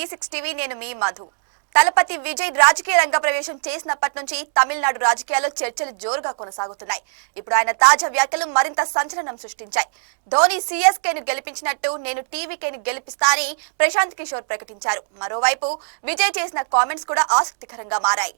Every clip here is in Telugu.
ఈ సిక్స్ e టీవీ నేను మీ మధు. తలపతి విజయ్ రాజకీయ రంగ ప్రవేశం చేసినప్పటి నుంచి తమిళనాడు రాజకీయాల్లో చర్చలు జోరుగా కొనసాగుతున్నాయి. ఇప్పుడు ఆయన తాజా వ్యాఖ్యలు మరింత సంచలనం సృష్టించాయి. ధోని సిఎస్కేను గెలిపించినట్టు నేను టీవీకేను గెలిపిస్తానని ప్రశాంత్ కిషోర్ ప్రకటించారు. మరోవైపు విజయ్ చేసిన కామెంట్స్ కూడా ఆసక్తికరంగా మారాయి.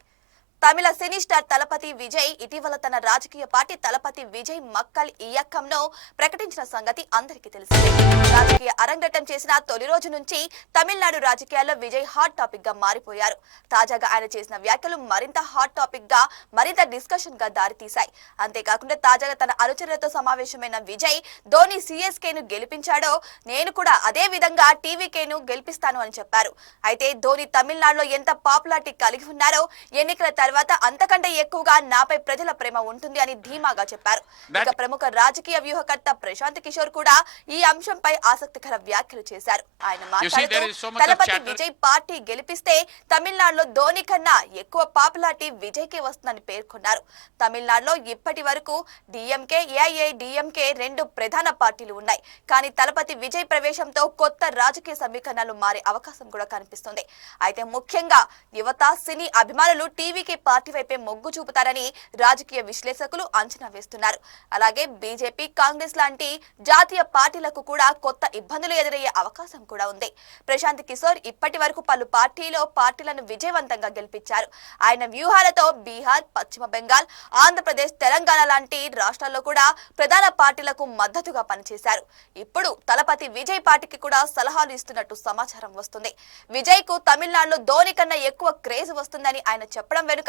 తమిళ సినీ స్టార్ తలపతి విజయ్ ఇటీవల తన రాజకీయ పార్టీ తలపతి విజయ్ మక్కల్ ఇయక్కంను ప్రకటించిన సంగతి అందరికీ తెలిసిందే. రాజకీయ అరంగేటం చేసిన తొలి రోజు నుంచి తమిళనాడు రాజకీయాల్లో విజయ్ హాట్ టాపిక్గా మారిపోయారు. తాజాగా ఆయన చేసిన వ్యాఖ్యలు మరింత హాట్ టాపిక్గా మరింత డిస్కషన్గా దారితీశాయి. అంతేకాకుండా తాజాగా తన అనుచరులతో సమావేశమైన విజయ్ ధోని సిఎస్కే ను గెలిపించాడో నేను కూడా అదే విధంగా టీవీకేను గెలిపిస్తాను అని చెప్పారు. అయితే ధోని తమిళనాడులో ఎంత పాపులారిటీ కలిగి ఉన్నారో ఎన్నికల తర్వాత అంతకంటే ఎక్కువగా నాపై ప్రజల ప్రేమ ఉంటుంది అని ధీమాగా చెప్పారు. ఇక ప్రముఖ రాజకీయ వ్యూహకర్త ప్రశాంత్ కిషోర్ కూడా ఈ అంశంపై ఆసక్తికర వ్యాఖ్యలు చేశారు. ఆయన మాట్లాడుతూ తలపతి. విజయ్ పార్టీ గెలిపిస్తే తమిళనాడులో ధోని కన్నా ఎక్కువ పాపులారిటీ విజయ్కే వస్తుందని పేర్కొన్నారు. తమిళనాడులో ఇప్పటి వరకు డిఎంకే ఏఐఏ డిఎంకే రెండు ప్రధాన పార్టీలు ఉన్నాయి. కానీ తలపతి విజయ్ ప్రవేశంతో కొత్త రాజకీయ సమీకరణలు మారే అవకాశం కూడా కనిపిస్తుంది. అయితే ముఖ్యంగా యువత సినీ అభిమానులు టీవీకి పార్టీ వైపే మొగ్గు చూపుతారని రాజకీయ విశ్లేషకులు అంచనా వేస్తున్నారు. అలాగే బీజేపీ కాంగ్రెస్ లాంటి జాతీయ పార్టీలకు కూడా కొత్త ఇబ్బందులు ఎదురయ్యే అవకాశం కూడా ఉంది. ప్రశాంత్ కిషోర్ ఇప్పటి వరకు పలు పార్టీలో పార్టీలను విజయవంతంగా గెలిపించారు. ఆయన వ్యూహాలతో బీహార్ పశ్చిమ బెంగాల్ ఆంధ్రప్రదేశ్ తెలంగాణ లాంటి రాష్ట్రాల్లో కూడా ప్రధాన పార్టీలకు మద్దతుగా పనిచేశారు. ఇప్పుడు తలపతి విజయ్ పార్టీకి కూడా సలహాలు ఇస్తున్నట్టు సమాచారం వస్తుంది. విజయ్కు తమిళనాడులో ధోని కన్నా ఎక్కువ క్రేజ్ వస్తుందని ఆయన చెప్పడం వెనుక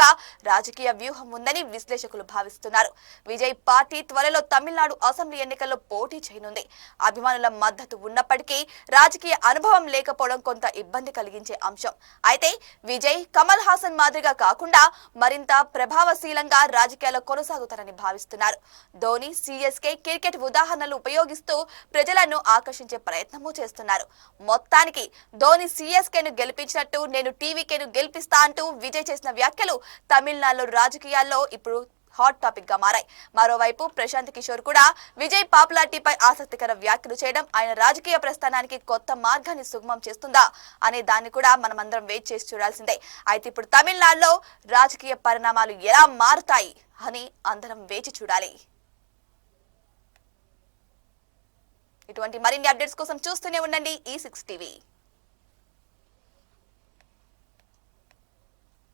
రాజకీయ వ్యూహం ఉందని విశ్లేషకులు భావిస్తున్నారు. విజయ్ పార్టీ త్వరలో తమిళనాడు అసెంబ్లీ ఎన్నికల్లో పోటీ చేయనుంది. అభిమానుల మద్దతు ఉన్నప్పటికీ రాజకీయ అనుభవం లేకపోవడం కొంత ఇబ్బంది కలిగించే అంశం. అయితే విజయ్ కమల్ హాసన్ మాదిరిగా కాకుండా మరింత ప్రభావశీలంగా రాజకీయాల్లో కొనసాగుతారని భావిస్తున్నారు. ధోని సిఎస్కే క్రికెట్ ఉదాహరణలు ఉపయోగిస్తూ ప్రజలను ఆకర్షించే ప్రయత్నమూ చేస్తున్నారు. మొత్తానికి ధోని సిఎస్కేను గెలిపించినట్టు నేను టీవీకేను గెలిపిస్తా అంటూ విజయ్ చేసిన వ్యాఖ్యలు తమిళనాడులో రాజకీయాల్లో ఇప్పుడు హాట్ టాపిక్గా మారాయి. మరోవైపు ప్రశాంత్ కిషోర్ కూడా విజయ్ పాపులారిటీపై ఆసక్తికర వ్యాఖ్యలు చేయడం ఆయన రాజకీయ ప్రస్థానానికి కొత్త మార్గాన్ని సుగమం చేస్తుందా అనే దాన్ని కూడా మనం అందరం వెయిట్ చేసి చూడాల్సిందే. అయితే ఇప్పుడు తమిళనాడులో రాజకీయ పరిణామాలు ఎలా మారుతాయి అని అందరం వేచి చూడాలి. ఇటువంటి మరిన్ని అప్డేట్స్ కోసం చూస్తూనే ఉండండి ఈ సిక్స్ టీవీ